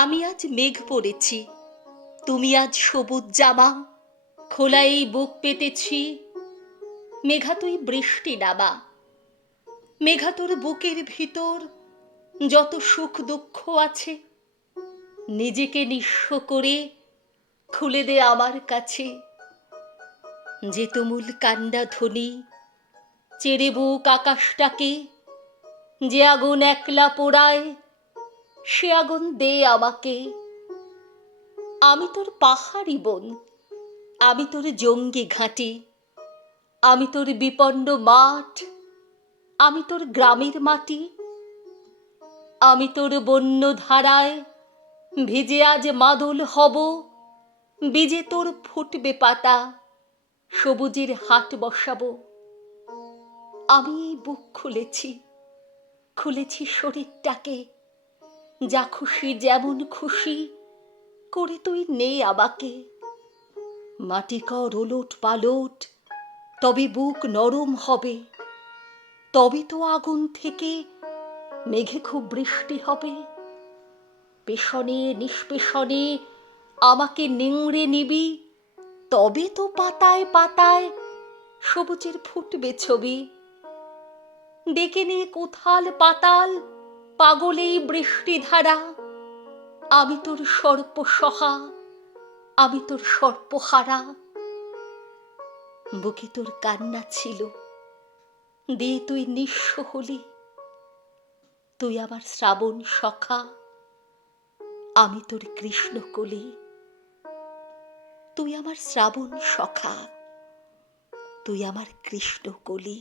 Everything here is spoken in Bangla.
আমি আজ মেঘ পড়েছি। তুমি আজ সবুজ জামা, খোলা এই বুক পেতেছি। মেঘা তুই বৃষ্টি নামা। মেঘা তোর বুকের ভিতর যত সুখ দুঃখ আছে, নিজেকে নিঃস্ব করে খুলে দে আমার কাছে। যে তুমুল কান্ডা ধ্বনি চেরে বুক আকাশটাকে, যে আগুন একলা পোড়ায় সে আগুন দে আমাকে। আমি তোর পাহাড়ি বোন, আমি তোর জঙ্গি ঘাঁটি, আমি তোর বিপন্ন মাঠ, আমি তোর গ্রামের মাটি, আমি তোর বন্য ধারায় ভিজে আজ মাদল হব বীজে তোর ফুটবে পাতা, সবুজের হাট বসাবো। আমি বুক খুলেছি খুলেছি শরীরটাকে। যা খুশি যেমন খুশি, করে তুই নেই আমাকে। মাটি কর ওলট পালট, তবে বুক নরম হবে। তবে তো আগুন থেকে মেঘে খুব বৃষ্টি হবে। পেশনে নিষ্পেষণে আমাকে নিংড়ে নিবি, তবে তো পাতায় পাতায় সবুজের ফুটবে ছবি ডেকে নে কোথাল পাতাল পাগলেই বৃষ্টি ধারা আমি তোর সর্প সর্পসহা, আমি তোর সর্পহারা। বুকে তোর কান্না ছিল, দিয়ে তুই নিঃস্ব হলি। তুই আমার শ্রাবণ সখা, আমি তোর কৃষ্ণ কলি তুই আমার শ্রাবণ সখা, তুই আমার কৃষ্ণ কলি